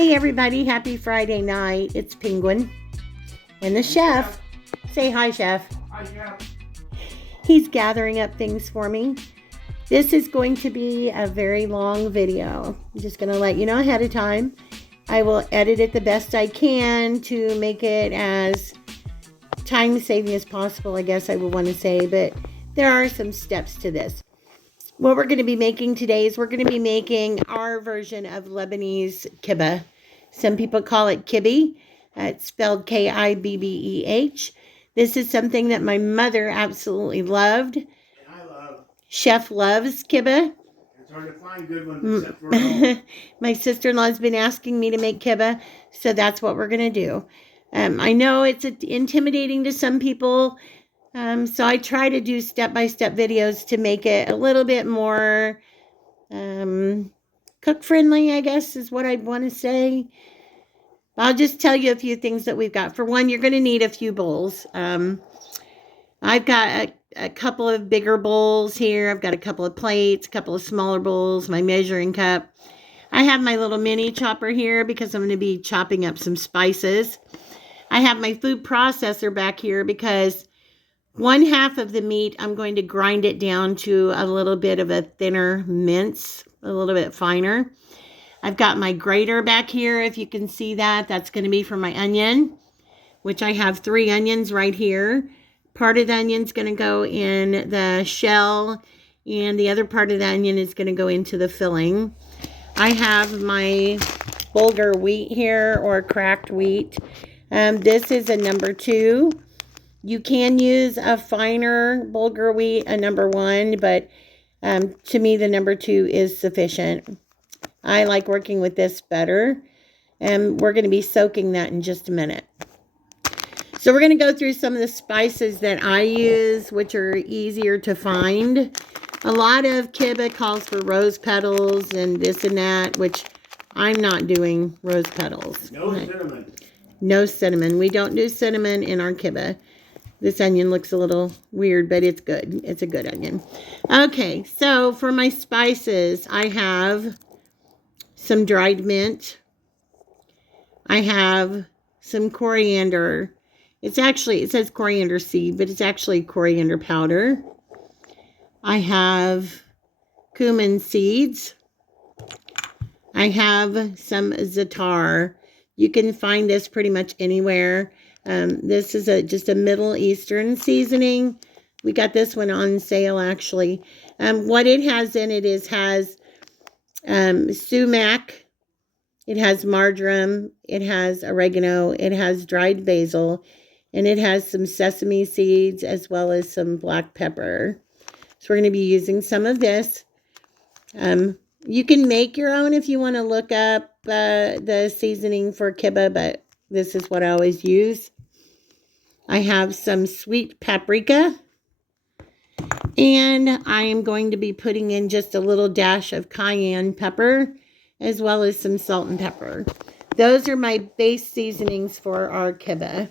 Hey everybody, happy Friday night. It's Penguin and the chef. Say hi, chef. Hi, chef. He's gathering up things for me. This is going to be a very long video. I'm just going to let you know ahead of time. I will edit it the best I can to make it as time-saving as possible, I guess I would want to say, but there are some steps to this. What we're going to be making today is we're going to be making our version of Lebanese kibbeh. Some people call it kibby. It's spelled Kibbeh. This is something that my mother absolutely loved. And I love. Chef loves kibbeh. It's hard to find good ones except for home. My sister-in-law's been asking me to make kibbeh, so that's what we're going to do. I know it's intimidating to some people. So I try to do step-by-step videos to make it a little bit more cook-friendly, I guess is what I'd want to say. I'll just tell you a few things that we've got. For one, you're going to need a few bowls. I've got a couple of bigger bowls here. I've got a couple of plates, a couple of smaller bowls, my measuring cup. I have my little mini chopper here because I'm going to be chopping up some spices. I have my food processor back here because 1/2 of the meat, I'm going to grind it down to a little bit of a thinner mince, a little bit finer. I've got my grater back here, if you can see that. That's going to be for my onion, which I have 3 onions right here. Part of the onion's going to go in the shell, and the other part of the onion is going to go into the filling. I have my bulgar wheat here, or cracked wheat. This is a number 2. You can use a finer bulgur wheat, a number 1, but to me the number 2 is sufficient. I like working with this better, and we're going to be soaking that in just a minute. So we're going to go through some of the spices that I use, which are easier to find. A lot of kibbeh calls for rose petals and this and that, which I'm not doing rose petals. No cinnamon. No cinnamon. We don't do cinnamon in our kibbeh. This onion looks a little weird, but it's good. It's a good onion. Okay, so for my spices, I have some dried mint. I have some coriander. It says coriander seed, but it's actually coriander powder. I have cumin seeds. I have some za'atar. You can find this pretty much anywhere. This is just a Middle Eastern seasoning. We got this one on sale, actually. What it has in it has sumac, it has marjoram, it has oregano, it has dried basil, and it has some sesame seeds as well as some black pepper. So we're going to be using some of this. You can make your own if you want to look up the seasoning for kibbeh, but this is what I always use. I have some sweet paprika, and I am going to be putting in just a little dash of cayenne pepper, as well as some salt and pepper. Those are my base seasonings for our kibbeh.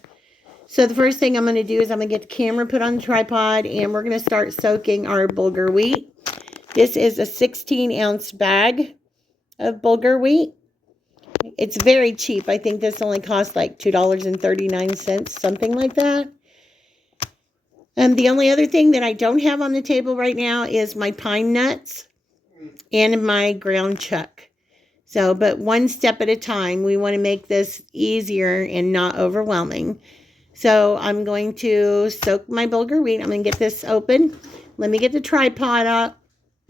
So the first thing I'm going to do is I'm going to get the camera put on the tripod, and we're going to start soaking our bulgur wheat. This is a 16-ounce bag of bulgur wheat. It's very cheap. I think this only costs like $2.39, something like that. And the only other thing that I don't have on the table right now is my pine nuts and my ground chuck. So, but one step at a time. We want to make this easier and not overwhelming. So I'm going to soak my bulgur wheat. I'm going to get this open. Let me get the tripod up,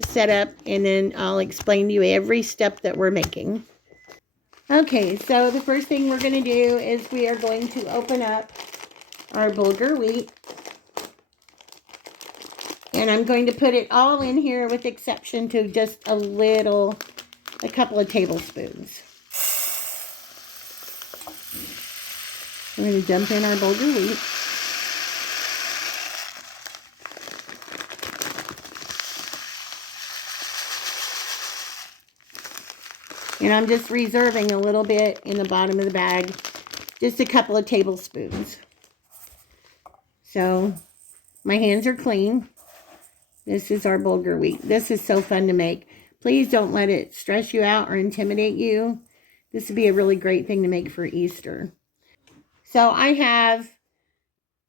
set up, and then I'll explain to you every step that we're making. Okay, so the first thing we're going to do is we are going to open up our bulgur wheat. And I'm going to put it all in here with exception to just a couple of tablespoons. We're going to dump in our bulgur wheat. And I'm just reserving a little bit in the bottom of the bag, just a couple of tablespoons. So my hands are clean. This is our bulgur wheat. This is so fun to make. Please don't let it stress you out or intimidate you. This would be a really great thing to make for Easter. So I have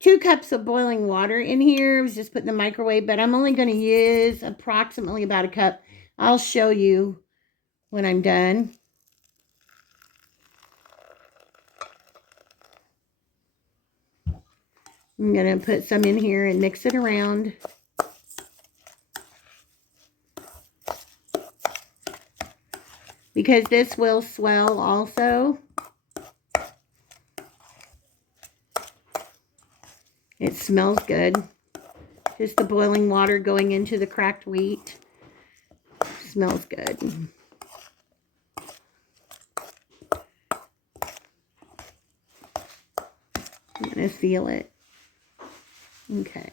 2 cups of boiling water in here. I was just put in the microwave, but I'm only going to use approximately about a cup. I'll show you when I'm done. I'm going to put some in here and mix it around. Because this will swell also. It smells good. Just the boiling water going into the cracked wheat. Smells good. I'm going to seal it. Okay.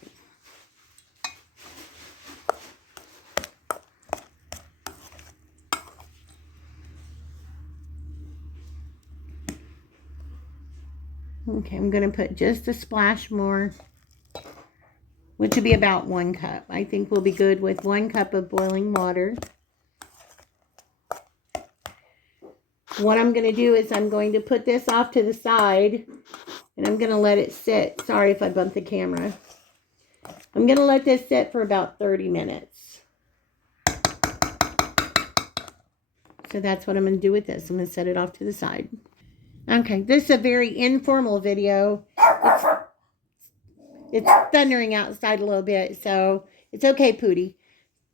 Okay, I'm going to put just a splash more, which would be about 1 cup. I think we'll be good with 1 cup of boiling water. What I'm going to do is I'm going to put this off to the side, and I'm going to let it sit. Sorry if I bumped the camera. I'm going to let this sit for about 30 minutes. So that's what I'm going to do with this. I'm going to set it off to the side. Okay, this is a very informal video. It's thundering outside a little bit, so it's okay, Pootie.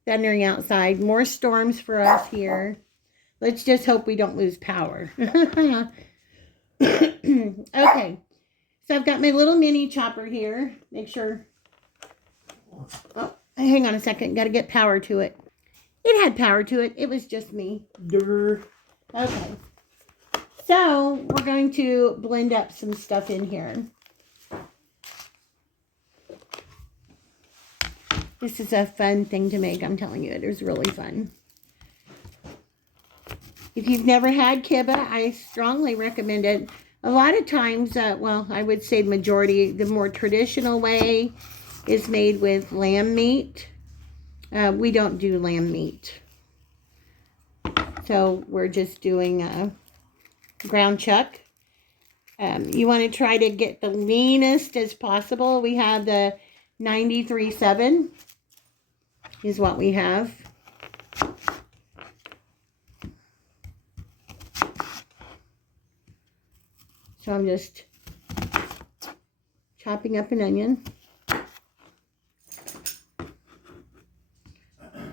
Thundering outside. More storms for us here. Let's just hope we don't lose power. Okay, so I've got my little mini chopper here. Make sure. Oh, hang on a second. Got to get power to it. It had power to it. It was just me. Durr. Okay. So we're going to blend up some stuff in here. This is a fun thing to make. I'm telling you, it is really fun. If you've never had kibbe, I strongly recommend it. A lot of times, well, I would say the majority, the more traditional way is made with lamb meat. We don't do lamb meat. So we're just doing ground chuck. You want to try to get the leanest as possible. We have the 93.7 is what we have. So I'm just chopping up an onion.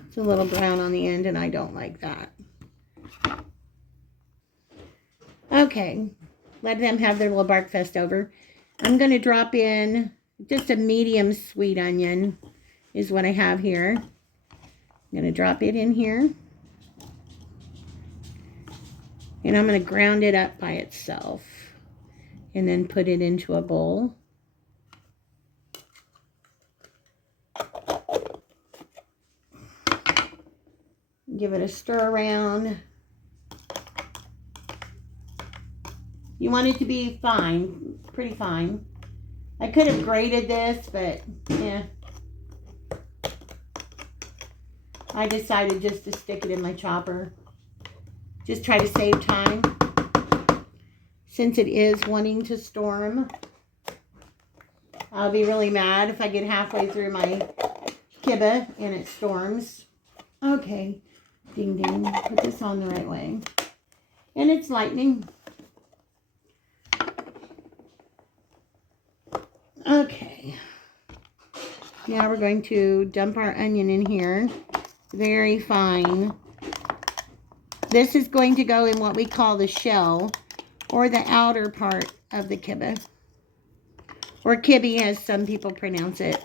It's a little brown on the end, and I don't like that. Okay, let them have their little bark fest over. I'm going to drop in just a medium sweet onion is what I have here. I'm going to drop it in here. And I'm going to ground it up by itself. And then put it into a bowl. Give it a stir around. You want it to be fine, pretty fine. I could have grated this, but yeah. I decided just to stick it in my chopper. Just try to save time. Since it is wanting to storm. I'll be really mad if I get halfway through my kibbe and it storms. Okay. Ding ding. Put this on the right way. And it's lightning. Okay. Now we're going to dump our onion in here. Very fine. This is going to go in what we call the shell, or the outer part of the kibbe. Or kibbe, as some people pronounce it.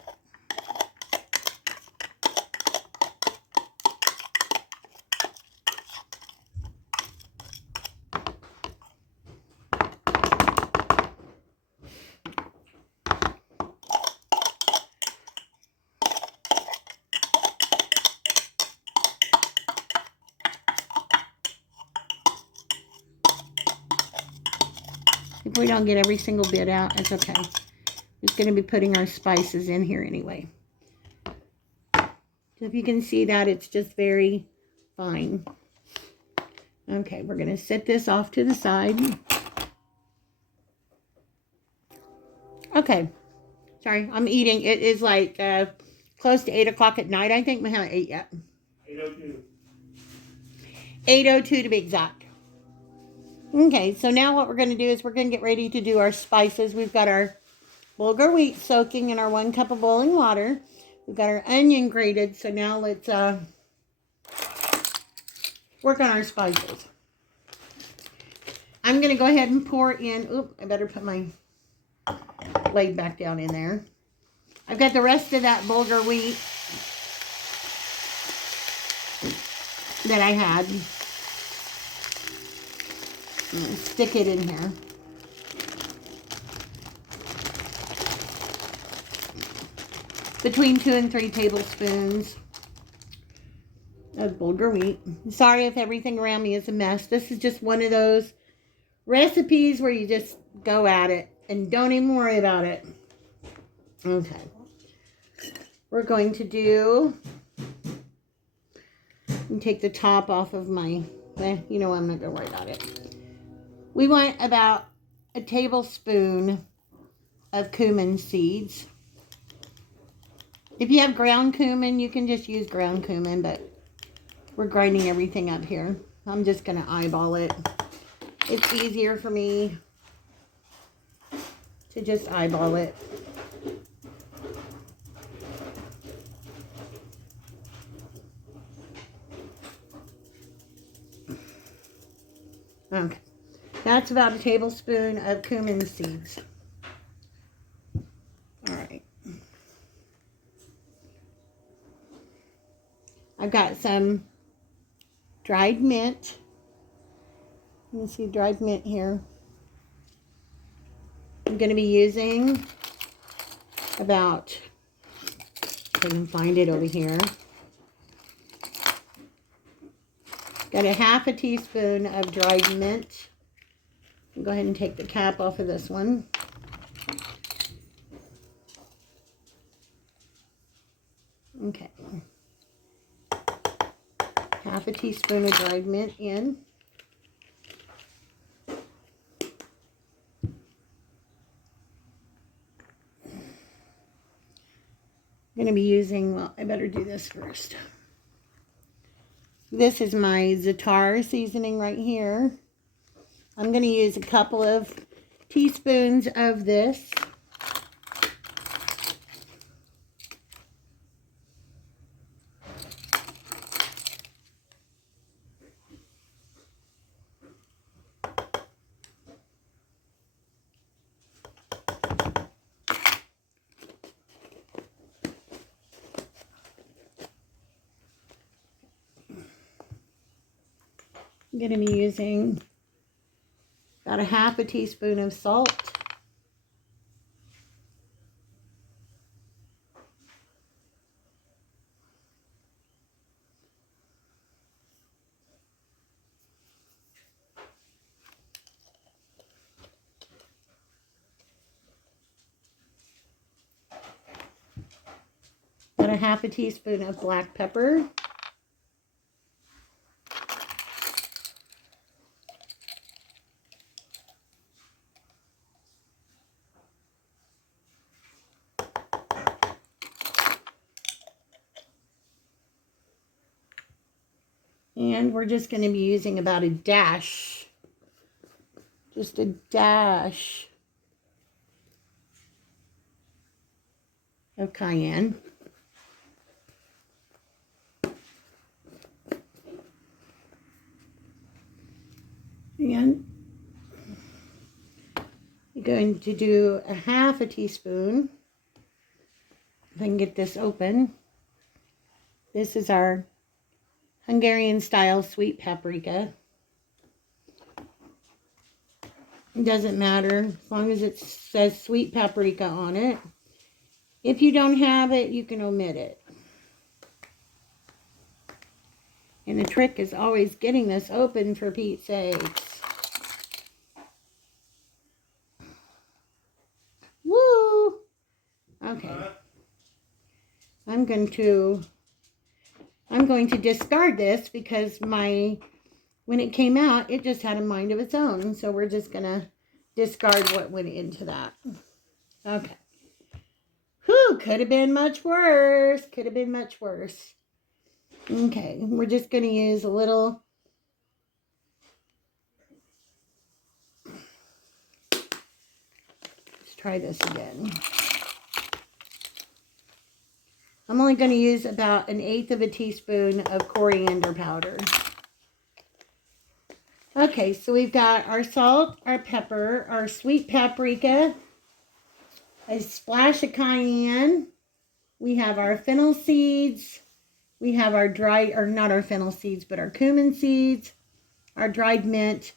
If we don't get every single bit out, it's okay. We're just going to be putting our spices in here anyway. So if you can see that, it's just very fine. Okay, we're going to set this off to the side. Okay. Sorry, I'm eating. It is like close to 8 o'clock at night, I think. We haven't ate yet. 8:02. 8:02 to be exact. Okay, so now what we're going to do is we're going to get ready to do our spices. We've got our bulgur wheat soaking in our 1 cup of boiling water. We've got our onion grated, so now let's work on our spices. I'm going to go ahead and pour in, I better put my blade back down in there. I've got the rest of that bulgur wheat that I had. I'm going to stick it in here. Between 2 and 3 tablespoons of bulgur wheat. Sorry if everything around me is a mess. This is just one of those recipes where you just go at it and don't even worry about it. Okay. We're going to do, and take the top off of my, you know, I'm not going to worry about it. We want about a tablespoon of cumin seeds. If you have ground cumin, you can just use ground cumin, but we're grinding everything up here. I'm just going to eyeball it. It's easier for me to just eyeball it. Okay, that's about a tablespoon of cumin seeds. All right. I've got some dried mint. You can see dried mint here. I'm going to be using about, I can find it over here. Got a half a teaspoon of dried mint. I'll go ahead and take the cap off of this one. Okay. Half a teaspoon of dried mint in. I'm going to be using, well, I better do this first. This is my Za'atar seasoning right here. I'm going to use a couple of teaspoons of this. I'm going to be using about a half a teaspoon of salt. About a half a teaspoon of black pepper. And we're just going to be using about a dash, just a dash of cayenne. And you're going to do a half a teaspoon. If I can get this open. This is our Hungarian style sweet paprika. It doesn't matter as long as it says sweet paprika on it. If you don't have it, you can omit it. And the trick is always getting this open, for Pete's sakes. Woo! Okay. I'm going to discard this because my when it came out, it just had a mind of its own. So we're just going to discard what went into that. Okay. Whew, could have been much worse. Could have been much worse. Okay, we're just going to use a little. Let's try this again. I'm only going to use about 1/8 of a teaspoon of coriander powder. Okay, so we've got our salt, our pepper, our sweet paprika, a splash of cayenne. We have our fennel seeds. We have our dried, or not our fennel seeds, but our cumin seeds, our dried mint,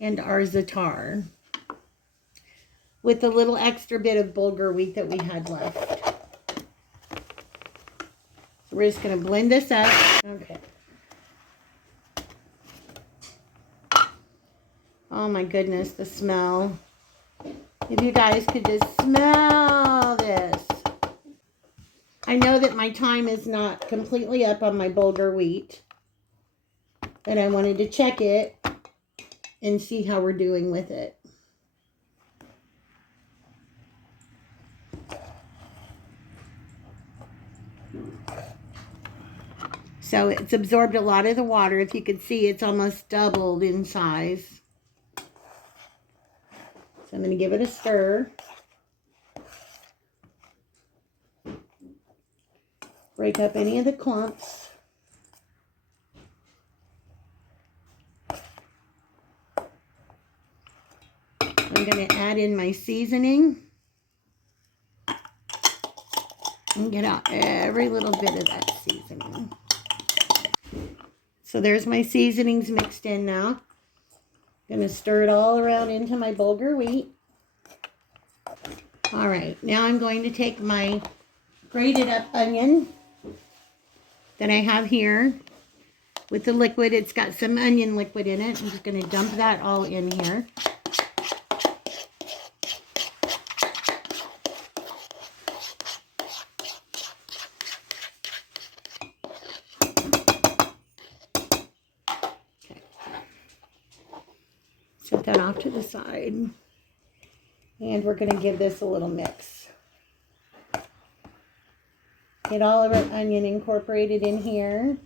and our za'atar. With a little extra bit of bulgur wheat that we had left. So we're just going to blend this up. Okay. Oh my goodness, the smell. If you guys could just smell this. I know that my time is not completely up on my bulgur wheat, but I wanted to check it and see how we're doing with it. So it's absorbed a lot of the water. If you could see, it's almost doubled in size. So I'm going to give it a stir. Break up any of the clumps. I'm going to add in my seasoning. And get out every little bit of that seasoning. So there's my seasonings mixed in now. Going to stir it all around into my bulgur wheat. All right, now I'm going to take my grated up onion that I have here with the liquid. It's got some onion liquid in it. I'm just going to dump that all in here. Set that off to the side. And we're going to give this a little mix. Get all of our onion incorporated in here.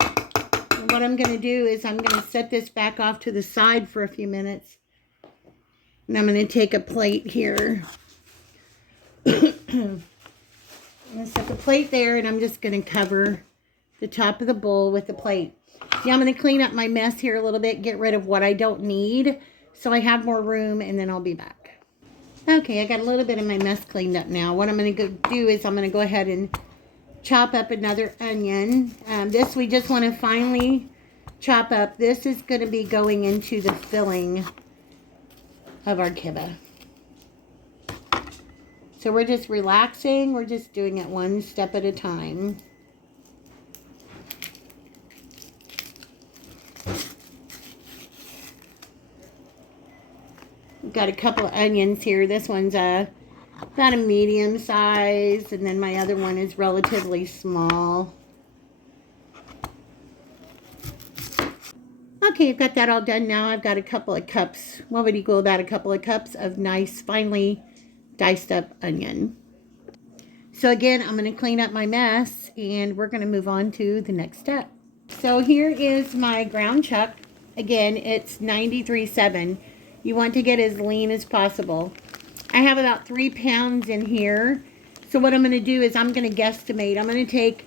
And what I'm going to do is I'm going to set this back off to the side for a few minutes. And I'm going to take a plate here. I'm going to set the plate there, and I'm just going to cover the top of the bowl with the plate. Yeah, I'm going to clean up my mess here a little bit, get rid of what I don't need, so I have more room, and then I'll be back. Okay, I got a little bit of my mess cleaned up now. What I'm going to do is I'm going to go ahead and chop up another onion. This we just want to finely chop up. This is going to be going into the filling of our kibbe. So we're just relaxing. We're just doing it one step at a time. We've got a couple of onions here. This one's about a medium size, and then my other one is relatively small. Okay, I've got that all done now. I've got a couple of cups. What would equal about a couple of cups of nice, finely diced up onion. So again, I'm going to clean up my mess, and we're going to move on to the next step. So here is my ground chuck. Again, it's 93.7. You want to get as lean as possible. I have about 3 pounds in here. So what I'm going to do is I'm going to guesstimate. I'm going to take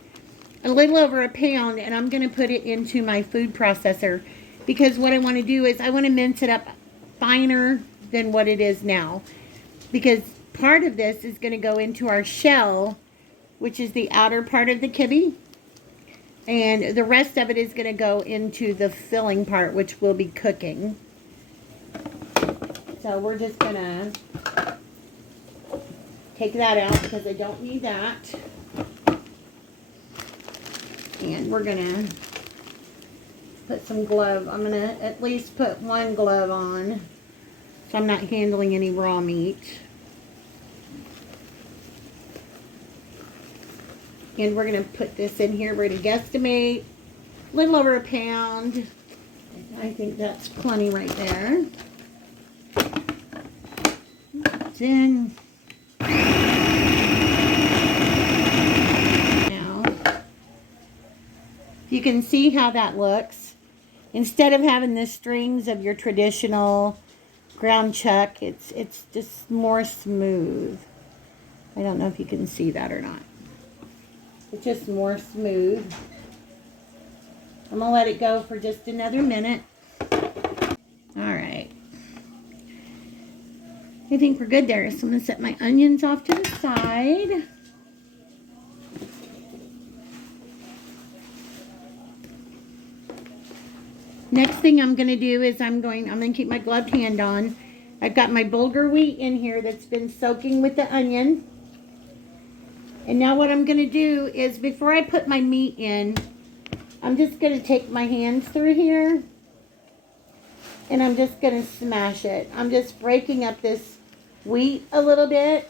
a little over a pound, and I'm going to put it into my food processor, because what I want to do is I want to mince it up finer than what it is now, because part of this is going to go into our shell, which is the outer part of the kibbe, and the rest of it is going to go into the filling part, which will be cooking. So we're just going to take that out because I don't need that. And we're going to put some glove. I'm going to at least put one glove on, so I'm not handling any raw meat. And we're going to put this in here. We're going to guesstimate a little over a pound. I think that's plenty right there. Then now you can see how that looks. Instead of having the strings of your traditional ground chuck, it's just more smooth. I don't know if you can see that or not. It's just more smooth. I'm gonna let it go for just another minute. All right. I think we're good there. So I'm gonna set my onions off to the side. Next thing I'm gonna do is I'm gonna keep my gloved hand on. I've got my bulgur wheat in here that's been soaking with the onion. And now what I'm gonna do is before I put my meat in, I'm just gonna take my hands through here and I'm just gonna smash it. I'm just breaking up this wheat a little bit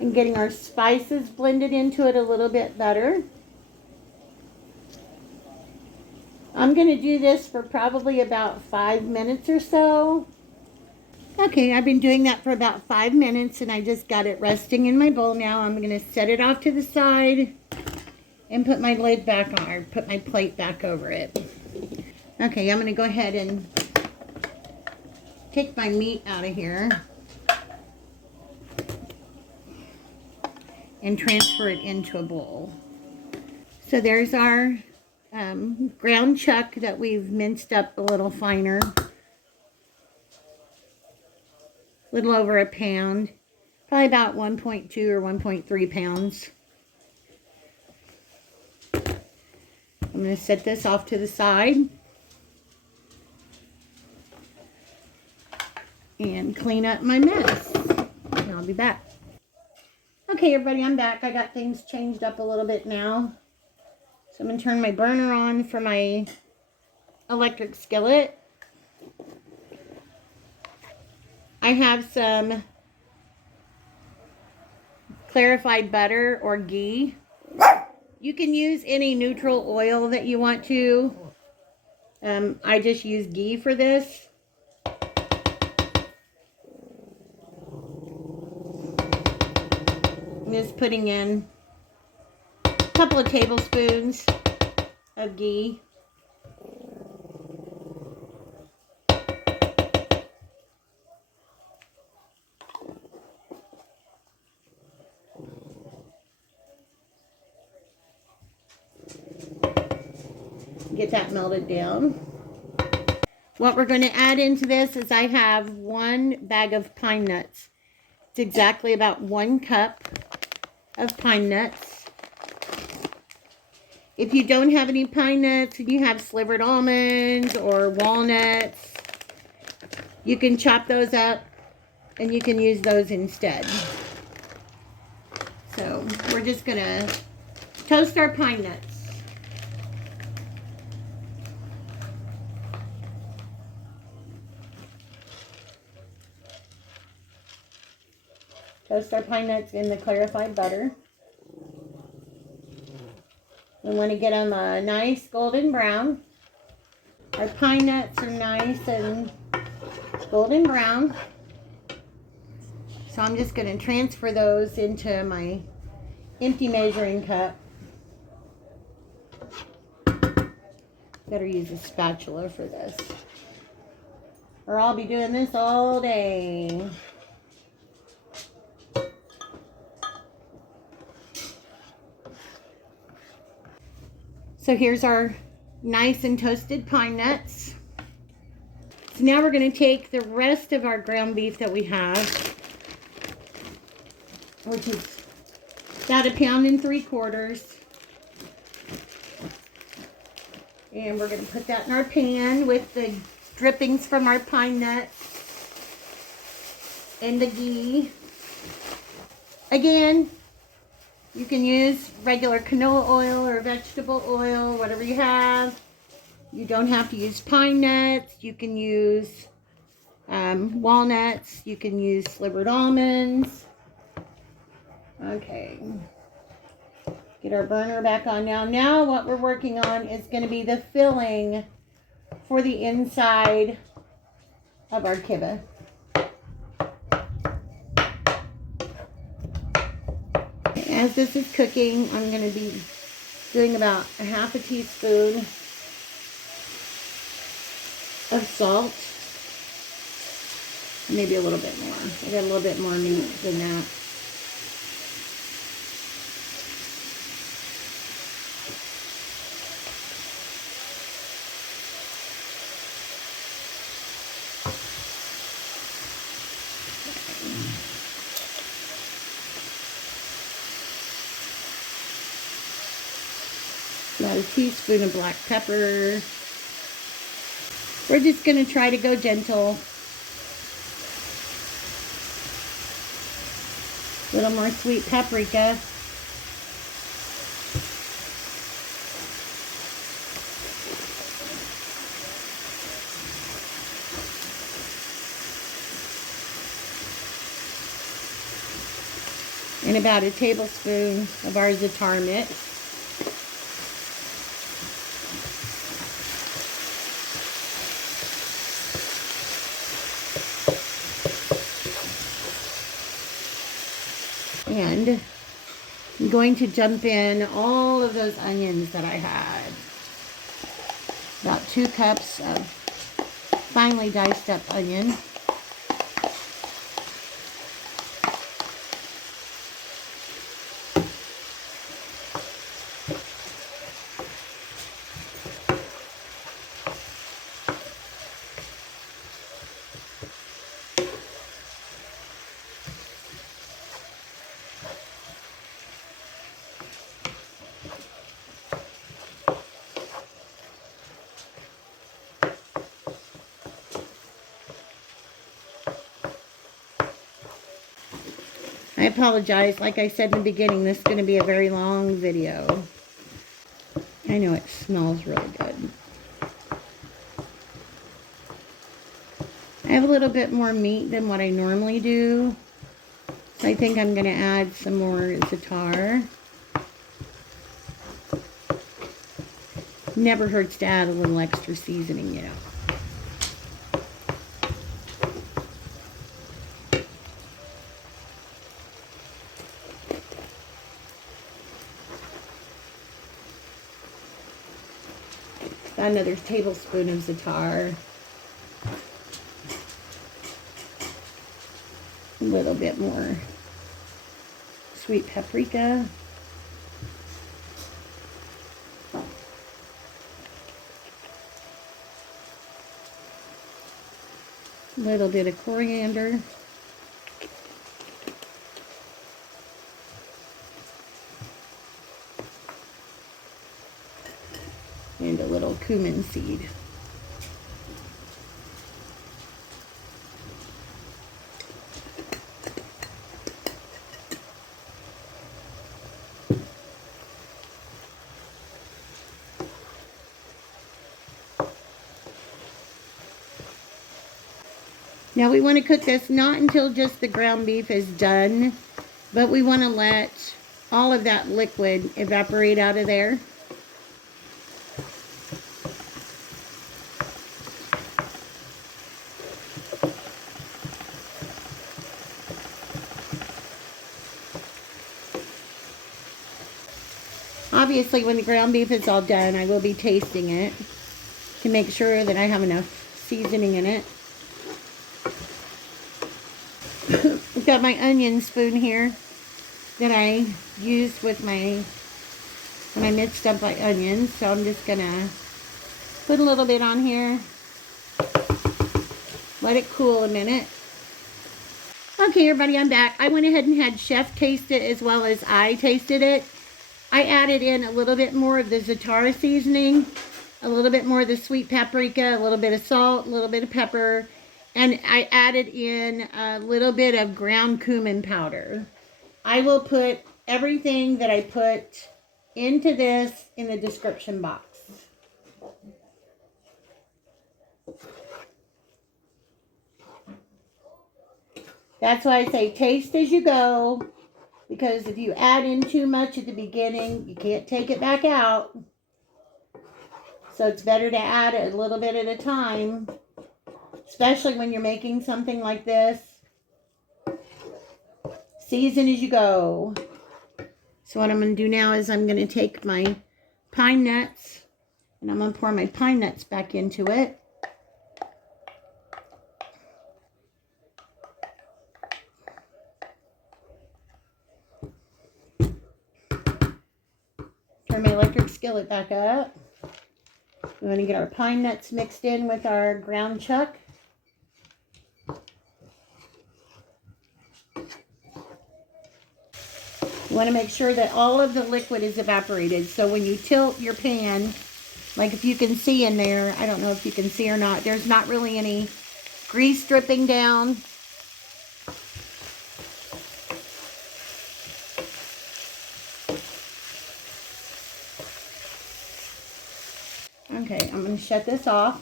and getting our spices blended into it a little bit better. I'm going to do this for probably about 5 minutes or so. Okay, I've been doing that for about 5 minutes and I just got it resting in my bowl now. I'm going to set it off to the side and put my lid back on, or put my plate back over it. Okay, I'm going to go ahead and take my meat out of here and transfer it into a bowl. So there's our ground chuck that we've minced up a little finer. A little over a pound. Probably about 1.2 or 1.3 pounds. I'm going to set this off to the side and clean up my mess. And I'll be back. Okay, everybody, I'm back. I got things changed up a little bit now. So I'm going to turn my burner on for my electric skillet. I have some clarified butter or ghee. You can use any neutral oil that you want to. I just use ghee for this. I'm just putting in a couple of tablespoons of ghee. Get that melted down. What we're going to add into this is I have 1 bag of pine nuts. It's exactly about 1 cup of pine nuts. If you don't have any pine nuts and you have slivered almonds or walnuts, you can chop those up and you can use those instead. So we're just going to toast our pine nuts. Toast our pine nuts in the clarified butter. We want to get them a nice golden brown. Our pine nuts are nice and golden brown. So I'm just going to transfer those into my empty measuring cup. Better use a spatula for this, or I'll be doing this all day. So here's our nice and toasted pine nuts. So now we're going to take the rest of our ground beef that we have, which is about 1 3/4 pounds. And we're going to put that in our pan with the drippings from our pine nuts and the ghee. Again, you can use regular canola oil or vegetable oil, whatever you have. You don't have to use pine nuts. You can use walnuts. You can use slivered almonds. Okay. Get our burner back on now. Now what we're working on is going to be the filling for the inside of our kibbe. As this is cooking, I'm going to be doing about a half a teaspoon of salt. Maybe a little bit more. I got a little bit more meat than that. About a teaspoon of black pepper. We're just going to try to go gentle. A little more sweet paprika. And about a tablespoon of our za'atar mix. And I'm going to dump in all of those onions that I had. About 2 cups of finely diced up onion. I apologize. Like I said in the beginning, this is going to be a very long video. I know it smells really good. I have a little bit more meat than what I normally do. So I think I'm going to add some more za'atar. Never hurts to add a little extra seasoning, you know. Another tablespoon of za'atar. A little bit more sweet paprika. A little bit of coriander. And a little cumin seed. Now we want to cook this not until just the ground beef is done, but we want to let all of that liquid evaporate out of there. Obviously, when the ground beef is all done, I will be tasting it to make sure that I have enough seasoning in it. I've got my onion spoon here that I used with when I mixed up my onions. So I'm just gonna put a little bit on here. Let it cool a minute. Okay, everybody, I'm back. I went ahead and had Chef taste it as well as I tasted it. I added in a little bit more of the za'atar seasoning, a little bit more of the sweet paprika, a little bit of salt, a little bit of pepper, and I added in a little bit of ground cumin powder. I will put everything that I put into this in the description box. That's why I say taste as you go, because if you add in too much at the beginning, you can't take it back out. So it's better to add a little bit at a time, especially when you're making something like this. Season as you go. So what I'm going to do now is I'm going to take my pine nuts and I'm going to pour my pine nuts back into it. Turn my electric skillet back up. We want to get our pine nuts mixed in with our ground chuck. You want to make sure that all of the liquid is evaporated. So when you tilt your pan, like if you can see in there, I don't know if you can see or not, there's not really any grease dripping down. Okay, I'm going to shut this off.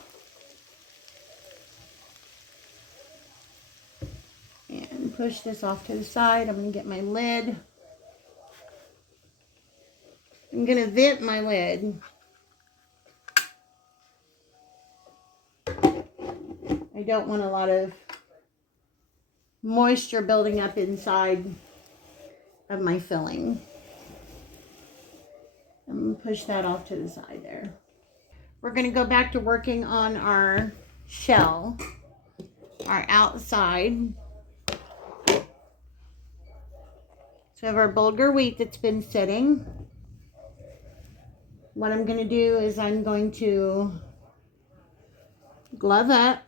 And push this off to the side. I'm going to get my lid. I'm going to vent my lid. I don't want a lot of moisture building up inside of my filling. I'm going to push that off to the side there. We're going to go back to working on our shell, our outside. So we have our bulgur wheat that's been sitting. What I'm going to do is I'm going to glove up.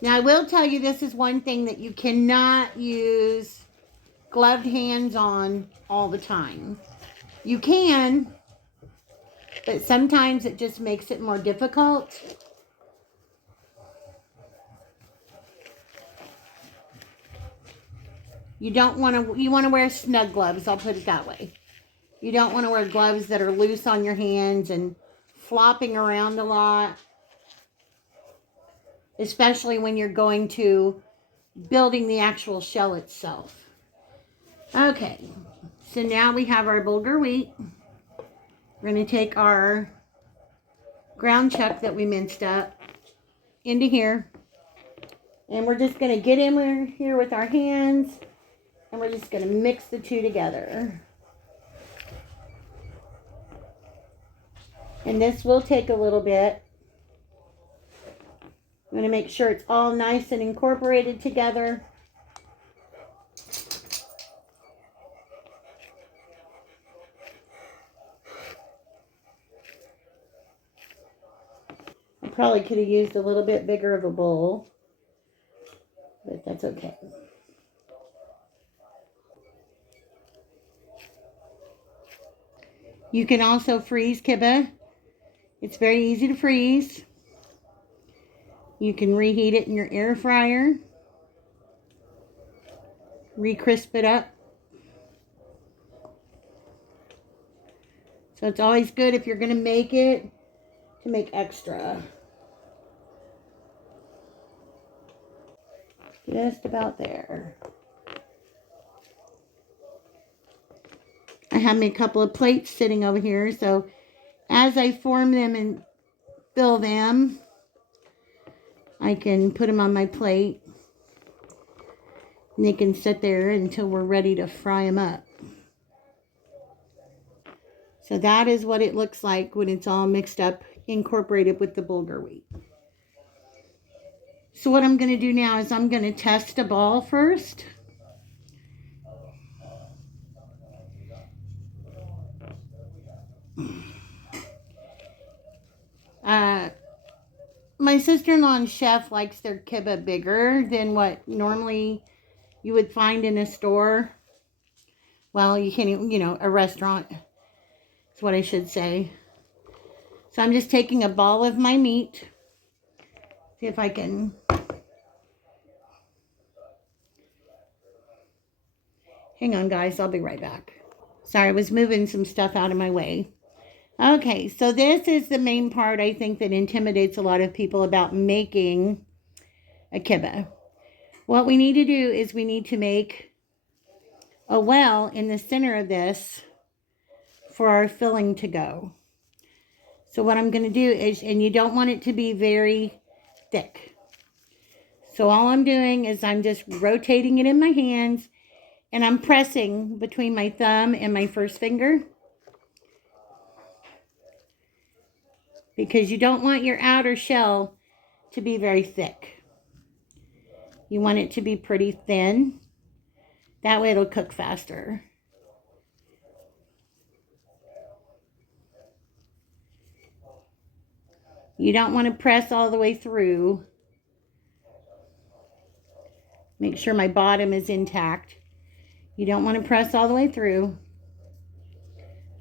Now I will tell you, this is one thing that you cannot use gloved hands on all the time. You can, but sometimes it just makes it more difficult. You want to wear snug gloves, I'll put it that way. You don't want to wear gloves that are loose on your hands and flopping around a lot, especially when you're going to building the actual shell itself. Okay, so now we have our bulgur wheat. We're going to take our ground chuck that we minced up into here. And we're just going to get in here with our hands. And we're just going to mix the two together. And this will take a little bit. I'm going to make sure it's all nice and incorporated together. I probably could have used a little bit bigger of a bowl, but that's okay. You can also freeze kibbe. It's very easy to freeze. You can reheat it in your air fryer. Re-crisp it up. So it's always good if you're going to make it to make extra. Just about there. I have me a couple of plates sitting over here, so as I form them and fill them, I can put them on my plate and they can sit there until we're ready to fry them up. So that is what it looks like when it's all mixed up, incorporated with the bulgur wheat. So what I'm going to do now is I'm going to test a ball first. My sister-in-law and chef likes their kibbe bigger than what normally you would find in a store. Well, you can't even, a restaurant is what I should say. So I'm just taking a ball of my meat. See if I can. Hang on, guys. I'll be right back. Sorry, I was moving some stuff out of my way. Okay, so this is the main part, I think, that intimidates a lot of people about making a kibbe. What we need to do is we need to make a well in the center of this for our filling to go. So what I'm going to do is, and you don't want it to be very thick. So all I'm doing is I'm just rotating it in my hands, and I'm pressing between my thumb and my first finger. Because you don't want your outer shell to be very thick. You want it to be pretty thin. That way it'll cook faster. You don't want to press all the way through. Make sure my bottom is intact. You don't want to press all the way through.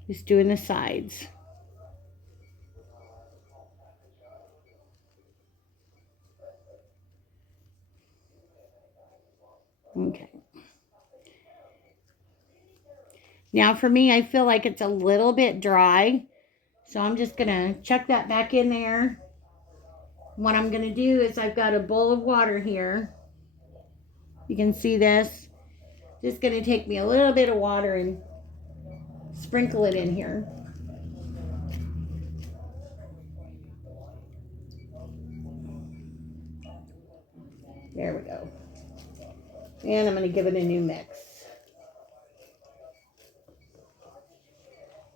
Just doing the sides. Okay. Now for me, I feel like it's a little bit dry. So I'm just going to chuck that back in there. What I'm going to do is I've got a bowl of water here. You can see this. Just going to take me a little bit of water and sprinkle it in here. There we go. And I'm going to give it a new mix.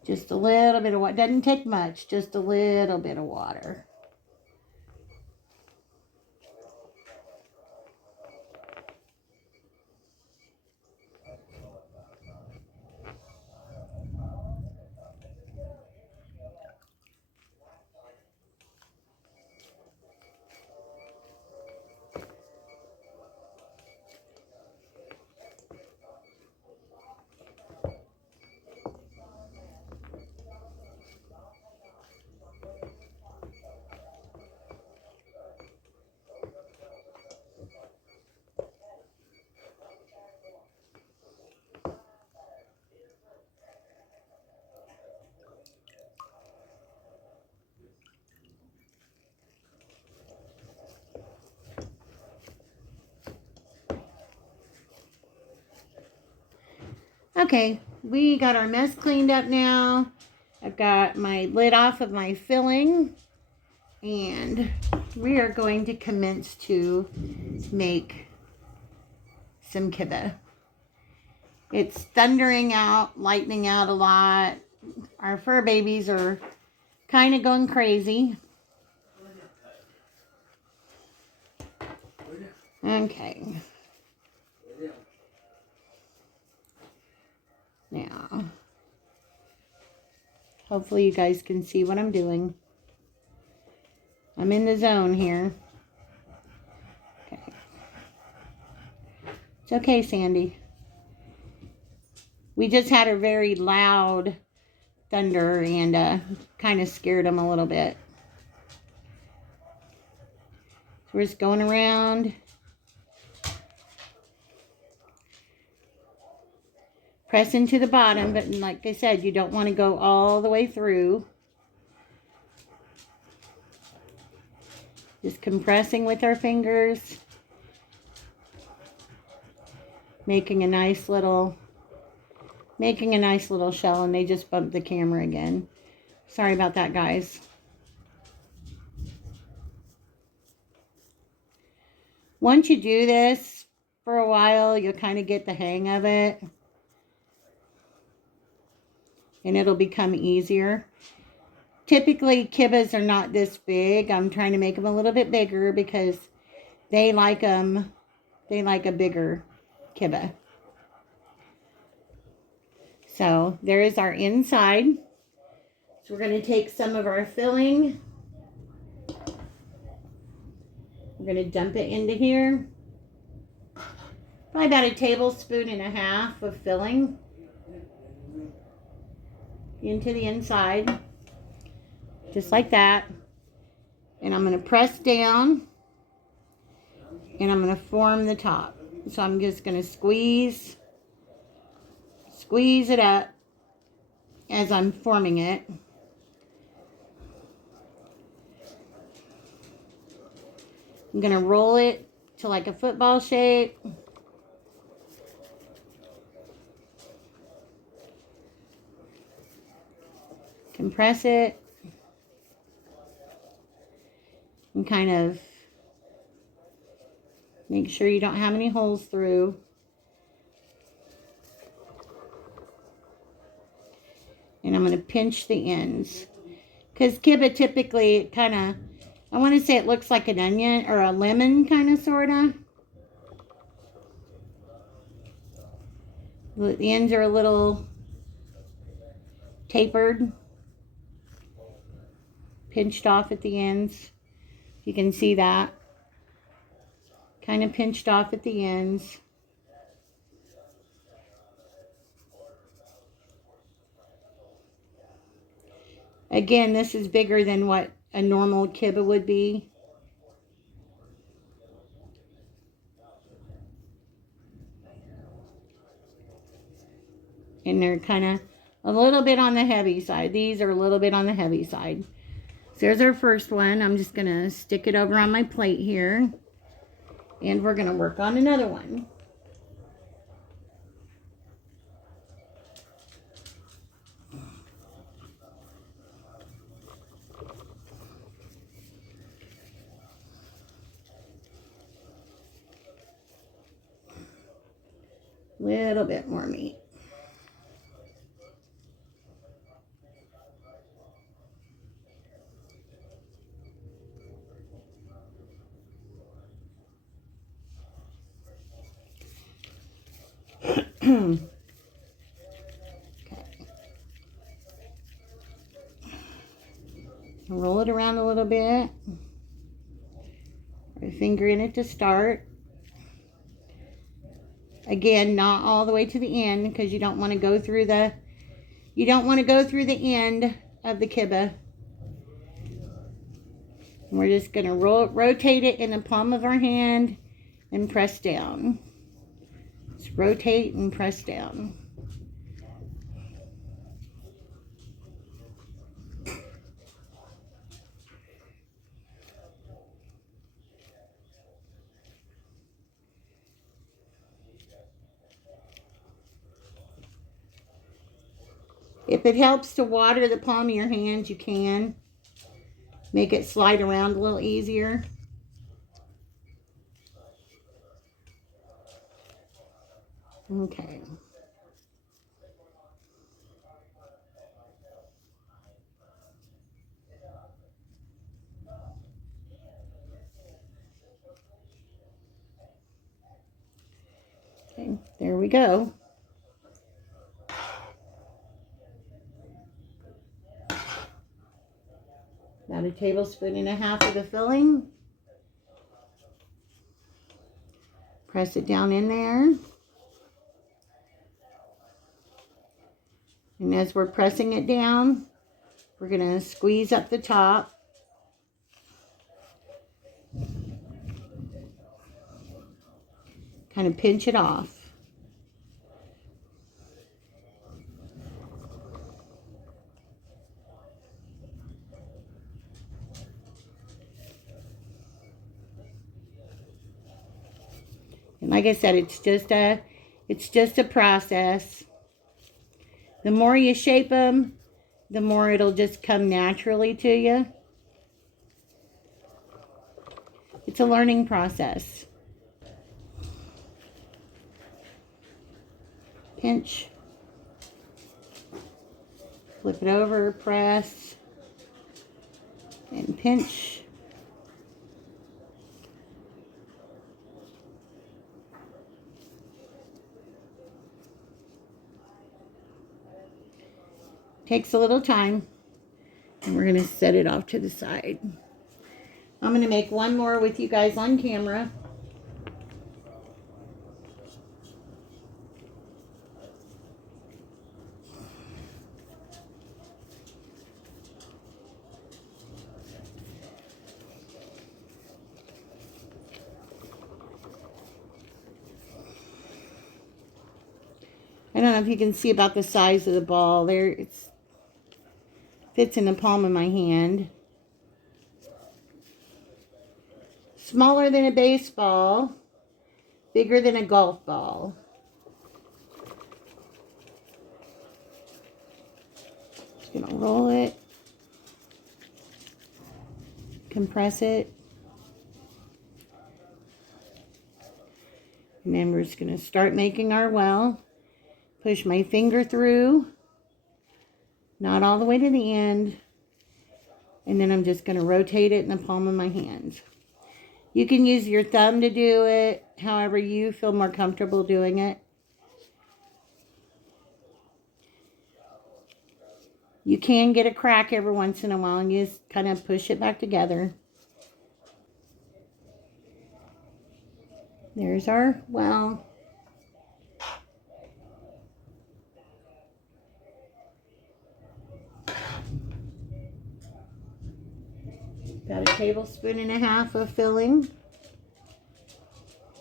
Just a little bit of water. Doesn't take much. Just a little bit of water. Okay, we got our mess cleaned up now. I've got my lid off of my filling, and we are going to commence to make some kibbe. It's thundering out, lightning out a lot. Our fur babies are kind of going crazy. Okay. Now, hopefully you guys can see what I'm doing. I'm in the zone here. Okay. It's okay, Sandy. We just had a very loud thunder and kind of scared him a little bit. So we're just going around. Press into the bottom, but like I said, you don't want to go all the way through. Just compressing with our fingers. Making a nice little shell, and they just bumped the camera again. Sorry about that, guys. Once you do this for a while, you'll kind of get the hang of it. And it'll become easier. Typically, kibbes are not this big. I'm trying to make them a little bit bigger because they like a bigger kibbe. So there is our inside. So we're going to take some of our filling. We're going to dump it into here. Probably about 1.5 tablespoons of filling into the inside. Just like that. And I'm going to press down. And I'm going to form the top. So I'm just going to squeeze it up as I'm forming it. I'm going to roll it to like a football shape. Compress it. And kind of make sure you don't have any holes through. And I'm going to pinch the ends. Because kibbe typically kind of, I want to say it looks like an onion or a lemon kind of, sort of. The ends are a little tapered. Pinched off at the ends. You can see that. Kind of pinched off at the ends. Again, this is bigger than what a normal kibbe would be. And they're kind of a little bit on the heavy side. These are a little bit on the heavy side. So there's our first one. I'm just going to stick it over on my plate here. And we're going to work on another one. Little bit more meat. Okay. Roll it around a little bit. Put a finger in it to start. Again, not all the way to the end because you don't want to go through the end of the kibbe. We're just going to rotate it in the palm of our hand and press down. Just rotate and press down. If it helps to water the palm of your hand, you can. Make it slide around a little easier. Okay. Okay, there we go. About a tablespoon and a half of the filling. Press it down in there. And as we're pressing it down, we're going to squeeze up the top. Kind of pinch it off. And like I said, it's just a process. The more you shape them, the more it'll just come naturally to you. It's a learning process. Pinch. Flip it over, press, and pinch. Takes a little time, and we're going to set it off to the side. I'm going to make one more with you guys on camera. I don't know if you can see about the size of the ball there. It fits in the palm of my hand. Smaller than a baseball, bigger than a golf ball. Just gonna roll it, compress it, and then we're just gonna start making our well. Push my finger through, not all the way to the end, and then I'm just gonna rotate it in the palm of my hands. You can use your thumb to do it, however you feel more comfortable doing it. You can get a crack every once in a while, and you just kind of push it back together. There's our well. About a tablespoon and a half of filling.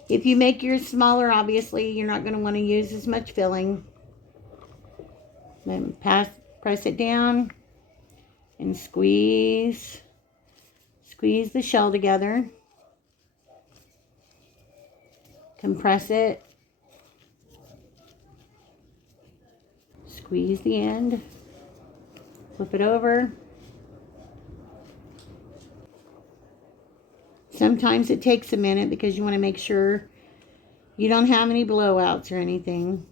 If you make yours smaller, obviously you're not going to want to use as much filling. Then press it down and squeeze the shell together. Compress it. Squeeze the end. Flip it over. Sometimes it takes a minute because you want to make sure you don't have any blowouts or anything.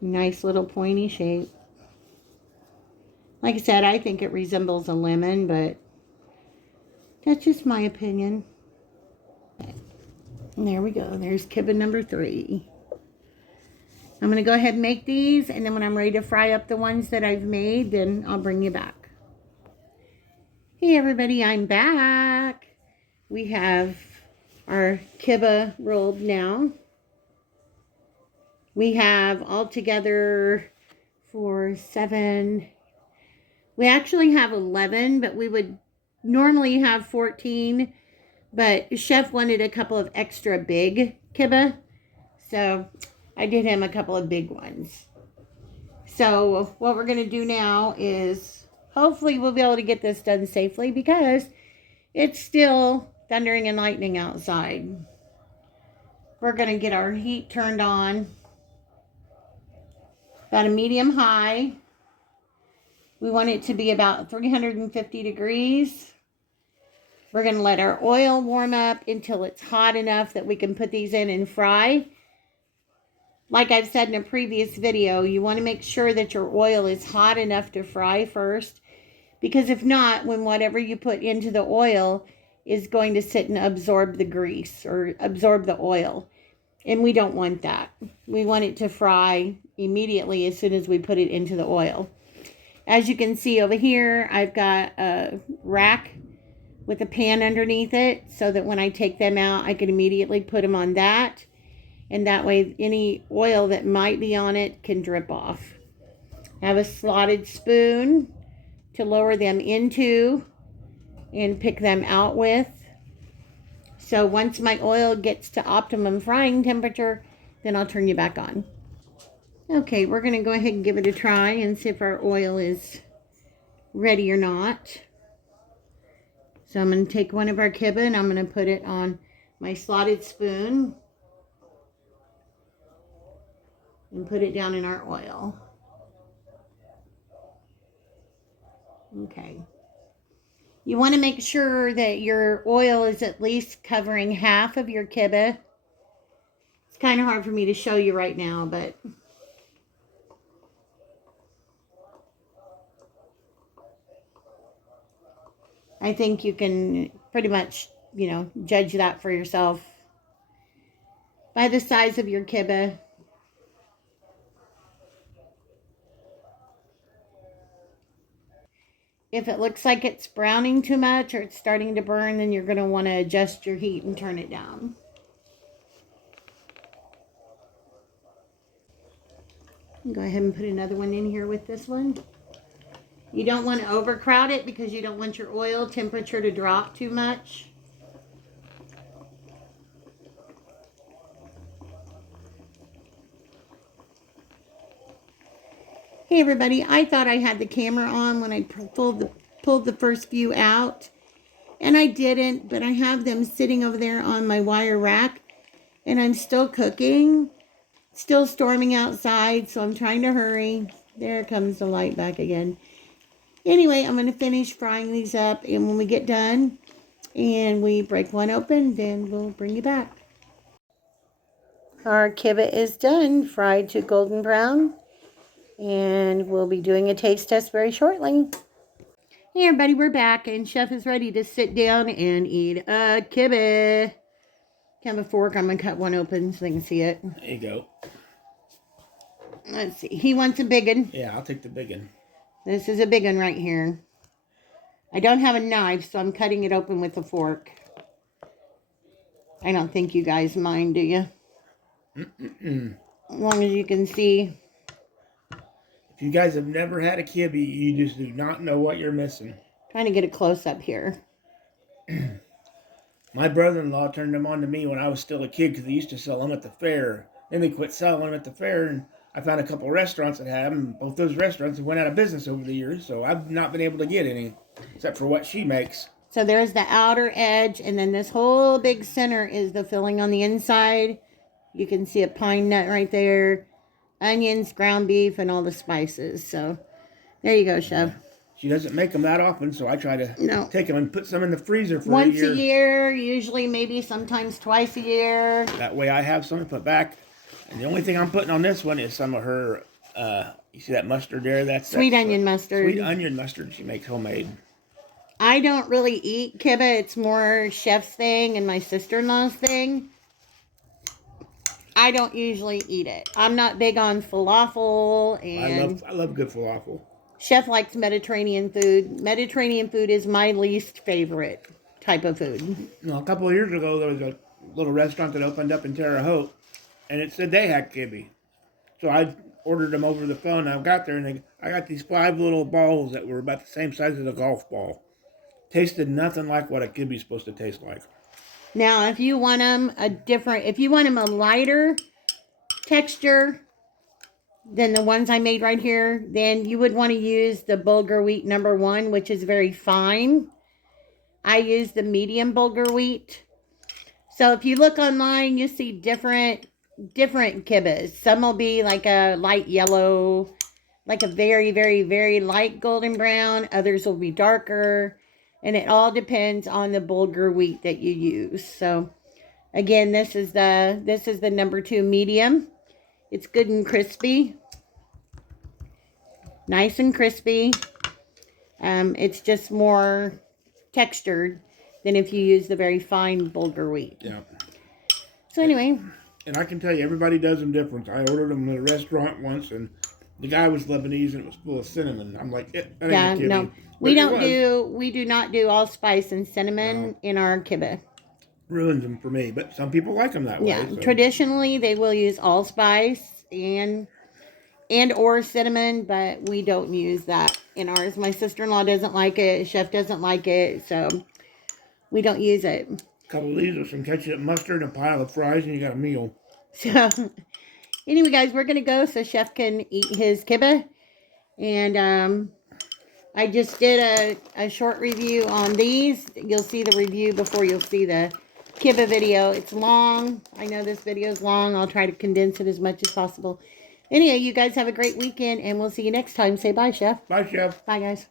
Nice little pointy shape. Like I said, I think it resembles a lemon, but that's just my opinion. And there we go. There's kibbe number 3. I'm going to go ahead and make these, and then when I'm ready to fry up the ones that I've made, then I'll bring you back. Hey everybody, I'm back. We have our kibbe rolled now. We have altogether 4, 7. We actually have 11, but we would normally have 14. But Chef wanted a couple of extra big kibbe, so I did him a couple of big ones. So what we're going to do now is hopefully we'll be able to get this done safely because it's still thundering and lightning outside. We're going to get our heat turned on about a medium high. We want it to be about 350 degrees. We're going to let our oil warm up until it's hot enough that we can put these in and fry. Like I've said in a previous video, you want to make sure that your oil is hot enough to fry first. Because if not, when whatever you put into the oil is going to sit and absorb the grease or absorb the oil. And we don't want that. We want it to fry immediately as soon as we put it into the oil. As you can see over here, I've got a rack with a pan underneath it so that when I take them out, I can immediately put them on that. And that way, any oil that might be on it can drip off. I have a slotted spoon to lower them into and pick them out with. So once my oil gets to optimum frying temperature, then I'll turn you back on. Okay, we're going to go ahead and give it a try and see if our oil is ready or not. So I'm going to take one of our kibbe and I'm going to put it on my slotted spoon and put it down in our oil. Okay. You want to make sure that your oil is at least covering half of your kibbe. It's kind of hard for me to show you right now, but I think you can pretty much, judge that for yourself by the size of your kibbe. If it looks like it's browning too much or it's starting to burn, then you're going to want to adjust your heat and turn it down. Go ahead and put another one in here with this one. You don't want to overcrowd it because you don't want your oil temperature to drop too much. Hey everybody, I thought I had the camera on when I pulled the first few out, And I didn't, but I have them sitting over there on my wire rack. And I'm still cooking. Still storming outside, so I'm trying to hurry. There comes the light back again. Anyway, I'm going to finish frying these up. And when we get done and we break one open, then we'll bring you back. Our kibbe is done, fried to golden brown. And we'll be doing a taste test very shortly. Hey everybody, we're back and Chef is ready to sit down and eat a kibbe. Have a fork, I'm going to cut one open so they can see it. There you go. Let's see, he wants a big one. Yeah, I'll take the big one. This is a big one right here. I don't have a knife, so I'm cutting it open with a fork. I don't think you guys mind, do you? As long as you can see. If you guys have never had a kibbe, you just do not know what you're missing. Trying to get a close-up here. My brother-in-law turned them on to me when I was still a kid because they used to sell them at the fair. Then they quit selling them at the fair, and I found a couple restaurants that had them. Both those restaurants have went out of business over the years, so I've not been able to get any, except for what she makes. So there's the outer edge, and then this whole big center is the filling on the inside. You can see a pine nut right there. Onions, ground beef, and all the spices. So there you go, Chef. She doesn't make them that often, so I try to take them and put some in the freezer for once a year. Once a year, usually maybe sometimes twice a year. That way I have some to put back. And the only thing I'm putting on this one is some of her, you see that mustard there? That's sweet onion mustard. Sweet onion mustard she makes homemade. I don't really eat kibbe. It's more Chef's thing and my sister-in-law's thing. I don't usually eat it. I'm not big on falafel, and I love good falafel. Chef likes Mediterranean food. Mediterranean food is my least favorite type of food. You know, a couple of years ago, there was a little restaurant that opened up in Terre Haute, and it said they had kibbe. So I ordered them over the phone. I got there, and I got these 5 little balls that were about the same size as a golf ball. Tasted nothing like what a kibbe is supposed to taste like. Now, if you want them a lighter texture than the ones I made right here, then you would want to use the bulgur wheat #1, which is very fine. I use the medium bulgur wheat. So if you look online, you see different kibbes. Some will be like a light yellow, like a very, very, very light golden brown. Others will be darker. And it all depends on the bulgur wheat that you use. So, again, this is the #2 medium. It's good and crispy. Nice and crispy. It's just more textured than if you use the very fine bulgur wheat. Yeah. So, anyway. And I can tell you, everybody does them different. I ordered them at a restaurant once, and the guy was Lebanese, and it was full of cinnamon. I'm like, that ain't a kibbe. No. We do not do allspice and cinnamon in our kibbe. Ruins them for me, but some people like them that way. Yeah, so. Traditionally they will use allspice and or cinnamon, but we don't use that in ours. My sister-in-law doesn't like it. Chef doesn't like it, so we don't use it. A couple of these with some ketchup, mustard, and a pile of fries, and you got a meal. So, anyway, guys, we're gonna go so Chef can eat his kibbe, and I just did a short review on these. You'll see the review before you'll see the kibbe video. It's long. I know this video is long. I'll try to condense it as much as possible. Anyway, you guys have a great weekend, and we'll see you next time. Say bye, Chef. Bye, Chef. Bye, guys.